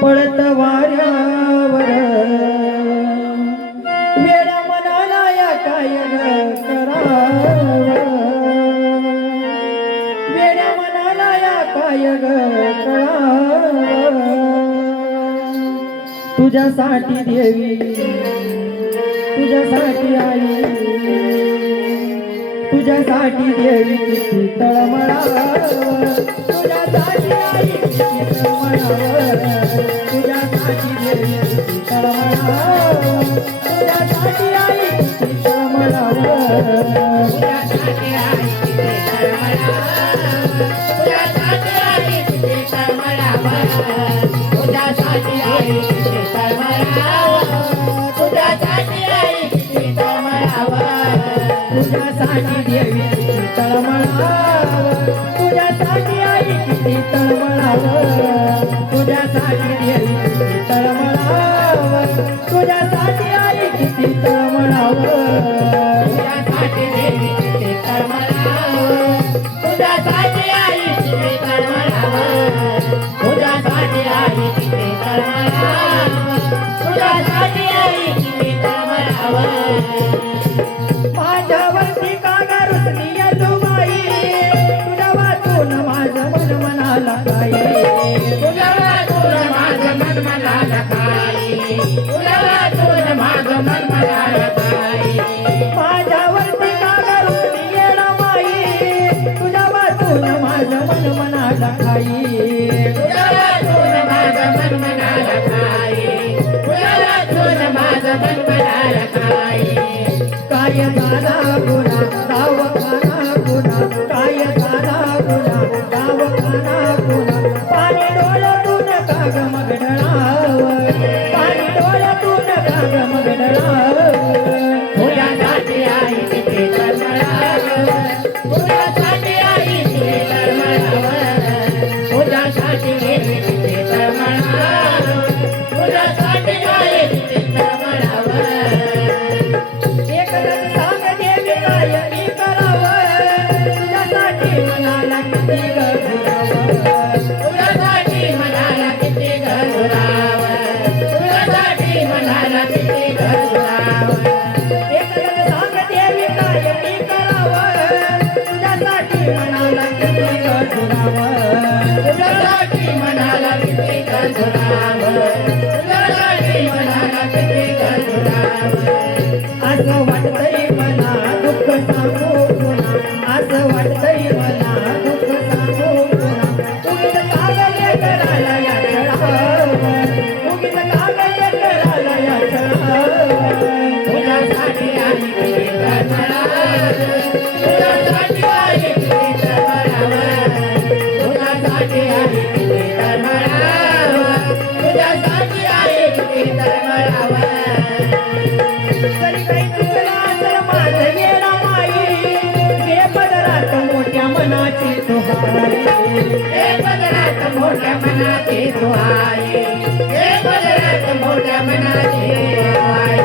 पळत वाऱ्यावर वेड्या मनाला या काय करावं वेड्या मनाला या काय कळावं तुझ्यासाठी देवी तुझ्यासाठी आई तुझ्यासाठी देवी किती तळमळावं तुझ्यासाठी आई किती तळमळावं तुझ्यासाठी देवी किती तळमळावं तुझ्यासाठी आई किती तळमळावं तुझ्यासाठी आई किती तळमळावं तुझ्यासाठी आई किती तळमळावं तुझ्यासाठी आई किती तळमळावं तुझ्यासाठी आई किती तळमळावं तुझ्यासाठी देवी किती तळमळावं तुझ्यासाठी आई किती तळमळावं तुझ्यासाठी देवी किती तळमळावं तुझ्यासाठी आई किती तळमळावं तुझ्यासाठी देवी किती तळमळावं तुझ्यासाठी आई किती तळमळावं तुझ्यासाठी आई किती तळमळावं तुझ्यासाठी आई किती तळमळावं माझ्यावरती का गरुसली येलुबाई तुझ्या वाचून माझं मन मनाला काही तुझ्या वाचून माझं मन मनाला काही तुझ्या वाचून माझं मन मनाला काही माझ्यावरती का गरुसली येलुबाई तुझ्या वाचून माझं मन मनाला काही तुझ्या वाचून माझं मन मनाला काही तुझ्या वाचून माझं मन मनाला काही काय झाला गुन्हा दवाखाना गुन्हा काय झाला गुन्हा दवाखाना गुन्हा पाणी डोळ्यातून काग मग ढळावं पाणी डोळ्यातून काग मग ढळावं तुझ्यासाठी आई किती तळमळावं तुझ्यासाठी आई किती तळमळावं तुझ्यासाठी देवी किती तळमळावं तुझ्यासाठी आई किती तळमळावं तुझ्यासाठी मनाला किती घरावं तुझ्यासाठी मनाला किती घरावं एकदा सांग देवी काय मी करावं तुझ्यासाठी मनाला किती घरावं तुझ्यासाठी मनाला किती घरावं तुझ्यासाठी मनाला किती घरावं असं वाटतंय मला दुःख सांगू पुन्हा असं वाटतंय मला दुःख सांगू पुन्हा उगीच कागले करायला या छळावं उगीच कागले करायला या छळावं तुझ्यासाठी आई किती तळमळावं तुझ्यासाठी आई किती तळमळावं तुझ्यासाठी आई किती तळमळावं तुझ्यासाठी आई किती तळमळावं तरी काही तुला तर माझं येणं माई हे पदरात मोठ्या मनाची तुहाई हे पदरात मोठ्या मनाची तुहाई हे पदरात मोठ्या मनाची तुहाई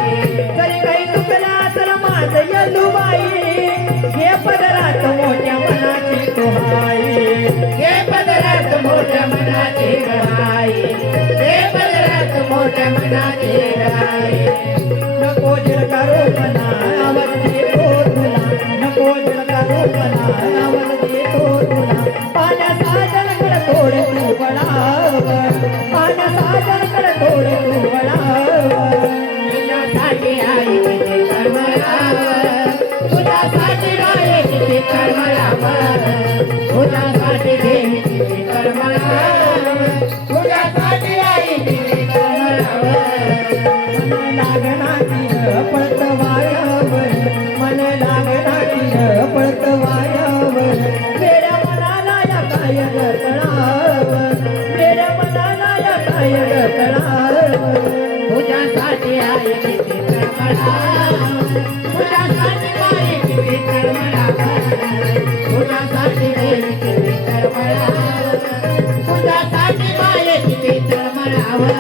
तरी काही तुला तर माझं येलुबाई हे पदरात मोठ्या मनाची तुहाई हे पदरात मोठ्या मनाची तुहाई हे पदरात मोठ्या मनाची तुहाई नको झिडका रोपणा आवाज देतो तुला नको झिडका रोपणा आवाज देतो तुला पाण्या साजनकडे थोडे तू वळावं पाण्या साजनकडे थोडे तू वळावं तुझ्यासाठी आई किती तळमळावं तुझ्यासाठी आई किती तळमळावं तुझ्यासाठी देवी किती तळमळावं तुझ्यासाठी आई किती तळमळावं लागना पळत वाऱ्यावर मन लागना पळत वाऱ्यावर वेड्या मनाला या काय कळावं वेड्या मनाला या काय कळावं तुझ्यासाठी आई किती तळमळावं तुझ्यासाठी आई किती तळमळावं तुझ्यासाठी देवी किती तळमळावं तुझ्यासाठी आई किती तळमळावं